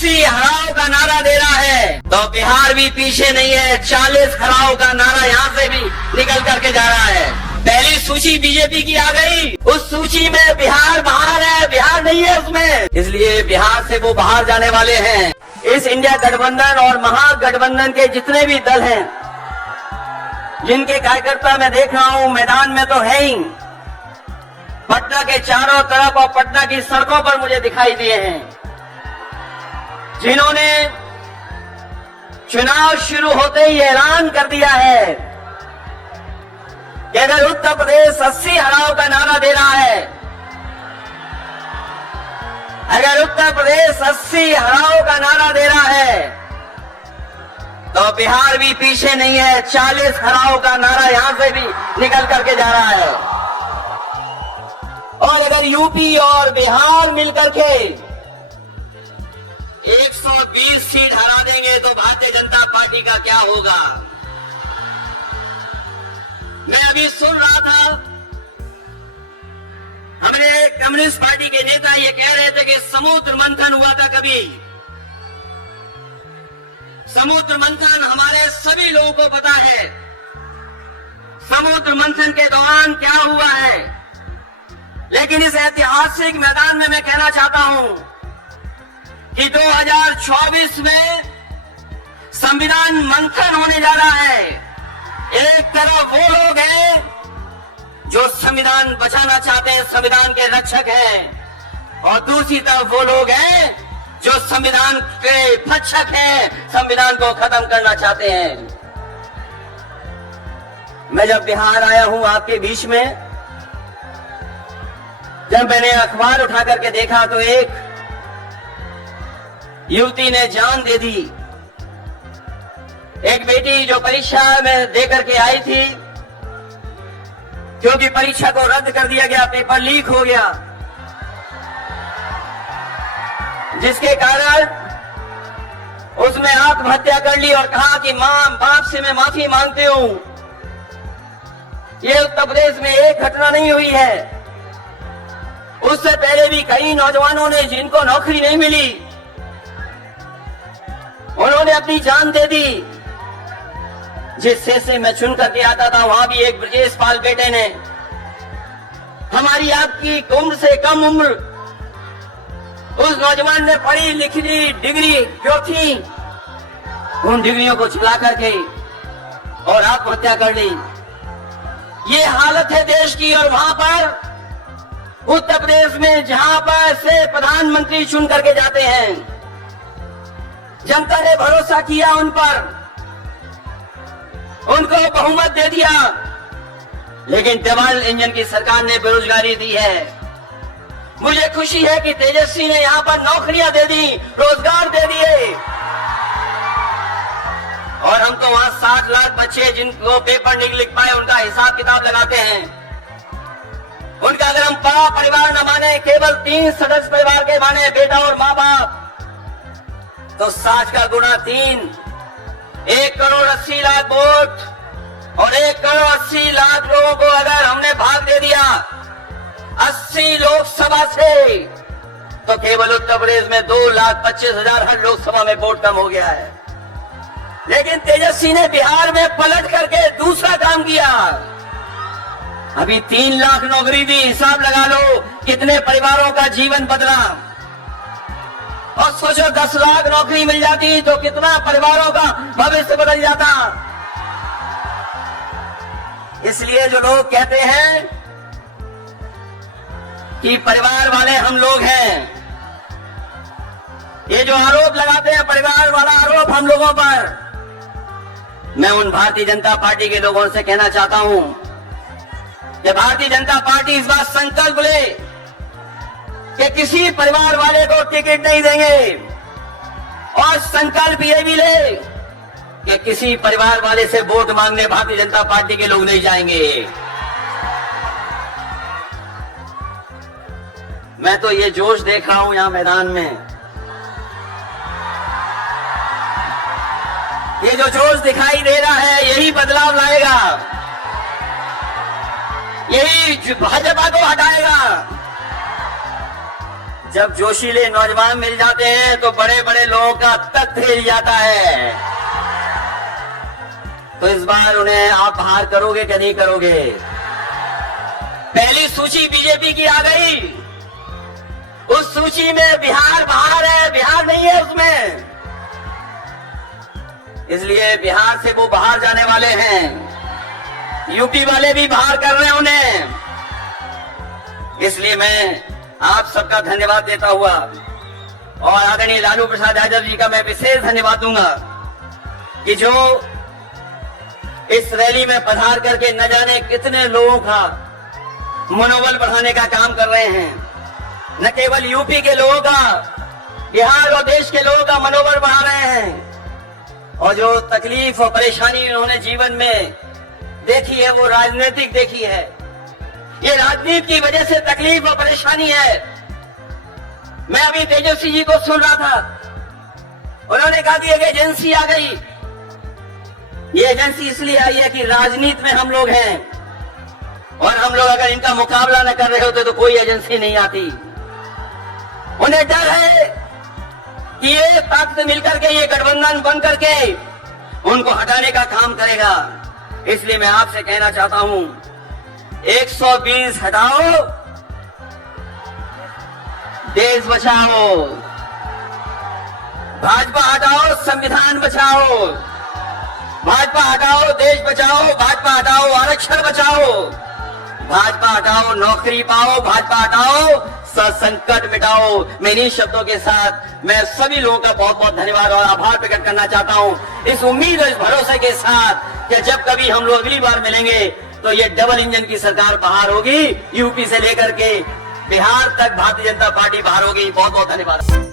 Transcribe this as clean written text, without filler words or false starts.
80 हराओ का नारा दे रहा है, तो बिहार भी पीछे नहीं है। 40 हराओ का नारा यहाँ से भी निकल करके जा रहा है। पहली सूची बीजेपी की आ गई, उस सूची में बिहार बाहर है, बिहार नहीं है उसमें, इसलिए बिहार से वो बाहर जाने वाले हैं। इस इंडिया गठबंधन और महागठबंधन के जितने भी दल हैं, जिनके कार्यकर्ता मैं देख रहा हूं मैदान में तो है ही, पटना के चारों तरफ और पटना की सड़कों पर मुझे दिखाई दिए हैं, जिन्होंने चुनाव शुरू होते ही ऐलान कर दिया है कि अगर उत्तर प्रदेश 80 हराओ का नारा दे रहा है, अगर उत्तर प्रदेश 80 हराओ का नारा दे रहा है, तो बिहार भी पीछे नहीं है। 40 हराओ का नारा यहां से भी निकल करके जा रहा है। और अगर यूपी और बिहार मिलकर के 120 सीट हरा देंगे तो भारतीय जनता पार्टी का क्या होगा। मैं अभी सुन रहा था, हमारे कम्युनिस्ट पार्टी के नेता ये कह रहे थे कि समुद्र मंथन हुआ था कभी। समुद्र मंथन हमारे सभी लोगों को पता है, समुद्र मंथन के दौरान क्या हुआ है। लेकिन इस ऐतिहासिक मैदान में मैं कहना चाहता हूं कि 2024 में संविधान मंथन होने जा रहा है। एक तरफ वो लोग हैं जो संविधान बचाना चाहते हैं, संविधान के रक्षक हैं, और दूसरी तरफ वो लोग हैं जो संविधान के भक्षक हैं, संविधान को खत्म करना चाहते हैं। मैं जब बिहार आया हूं आपके बीच में, जब मैंने अखबार उठा करके देखा तो एक युवती ने जान दे दी। एक बेटी जो परीक्षा में देकर के आई थी, क्योंकि परीक्षा को रद्द कर दिया गया, पेपर लीक हो गया, जिसके कारण उसने आत्महत्या कर ली और कहा कि मां बाप से मैं माफी मांगती हूं। ये उत्तर प्रदेश में एक घटना नहीं हुई है, उससे पहले भी कई नौजवानों ने जिनको नौकरी नहीं मिली, उन्होंने अपनी जान दे दी। जिस शहर से मैं चुन करके आता था, वहां भी एक ब्रजेश पाल बेटे ने, हमारी आपकी उम्र से कम उम्र, उस नौजवान ने पढ़ी लिखी डिग्री जो थी, उन डिग्रियों को चुरा करके और आत्महत्या कर ली। ये हालत है देश की। और वहां पर उत्तर प्रदेश में जहां पर से प्रधानमंत्री चुन करके जाते हैं, जनता ने भरोसा किया उन पर, उनको बहुमत दे दिया, लेकिन डबल इंजन की सरकार ने बेरोजगारी दी है। मुझे खुशी है कि तेजस्वी ने यहां पर नौकरियां दे दी, रोजगार दे दिए, और हम तो वहां 60 लाख बच्चे जिनको पेपर नहीं लिख पाए उनका हिसाब किताब लगाते हैं। उनका अगर हम बड़ा परिवार न माने, केवल 3 सदस्य परिवार के माने, बेटा और माँ बाप, तो 60 का गुणा 3, 1 करोड़ 80 लाख वोट, और 1 करोड़ 80 लाख लोगों को अगर हमने भाग दे दिया 80 लोकसभा से, तो केवल उत्तर प्रदेश में 2,25,000 हर लोकसभा में वोट कम हो गया है। लेकिन तेजस्वी ने बिहार में पलट करके दूसरा काम किया। अभी 3 लाख नौकरी दी, हिसाब लगा लो कितने परिवारों का जीवन बदला। और सोचो 10 लाख नौकरी मिल जाती तो कितना परिवारों का भविष्य बदल जाता। इसलिए जो लोग कहते हैं कि परिवार वाले हम लोग हैं, ये जो आरोप लगाते हैं परिवार वाला आरोप हम लोगों पर, मैं उन भारतीय जनता पार्टी के लोगों से कहना चाहता हूं कि भारतीय जनता पार्टी इस बात संकल्प ले कि किसी परिवार वाले को टिकट नहीं देंगे, और संकल्प ये भी ले कि किसी परिवार वाले से वोट मांगने भारतीय जनता पार्टी के लोग नहीं जाएंगे। मैं तो ये जोश देख रहा हूं यहां मैदान में, ये जो जोश दिखाई दे रहा है यही बदलाव लाएगा, यही भाजपा को हटाएगा। जब जोशीले नौजवान मिल जाते हैं तो बड़े बड़े लोगों का तख्त हिल जाता है। तो इस बार उन्हें आप बाहर करोगे कि नहीं करोगे? पहली सूची बीजेपी की आ गई, उस सूची में बिहार बाहर है, बिहार नहीं है उसमें, इसलिए बिहार से वो बाहर जाने वाले हैं। यूपी वाले भी बाहर कर रहे हैं उन्हें। इसलिए मैं आप सबका धन्यवाद देता हुआ और आदरणीय लालू प्रसाद यादव जी का मैं विशेष धन्यवाद दूंगा कि जो इस रैली में पधार करके न जाने कितने लोगों का मनोबल बढ़ाने का काम कर रहे हैं। न केवल यूपी के लोगों का, बिहार और देश के लोगों का मनोबल बढ़ा रहे हैं। और जो तकलीफ और परेशानी उन्होंने जीवन में देखी है वो राजनीतिक देखी है। ये राजनीति की वजह से तकलीफ और परेशानी है। मैं अभी तेजस्वी जी को सुन रहा था, उन्होंने कहा कि एक एजेंसी आ गई। ये एजेंसी इसलिए आई है कि राजनीति में हम लोग हैं और हम लोग अगर इनका मुकाबला न कर रहे होते तो कोई एजेंसी नहीं आती। उन्हें डर है कि ये ताकत मिलकर के, ये गठबंधन बन करके उनको हटाने का काम करेगा। इसलिए मैं आपसे कहना चाहता हूं, 120 हटाओ, देश बचाओ। भाजपा हटाओ, संविधान बचाओ। भाजपा हटाओ, देश बचाओ। भाजपा हटाओ, आरक्षण बचाओ। भाजपा हटाओ, नौकरी पाओ। भाजपा हटाओ, संकट मिटाओ। मैं इन्हीं शब्दों के साथ मैं सभी लोगों का बहुत बहुत धन्यवाद और आभार प्रकट करना चाहता हूं, इस उम्मीद और इस भरोसे के साथ कि जब कभी हम लोग अगली बार मिलेंगे तो ये डबल इंजन की सरकार बाहर होगी। यूपी से लेकर के बिहार तक भारतीय जनता पार्टी बाहर होगी। बहुत बहुत धन्यवाद।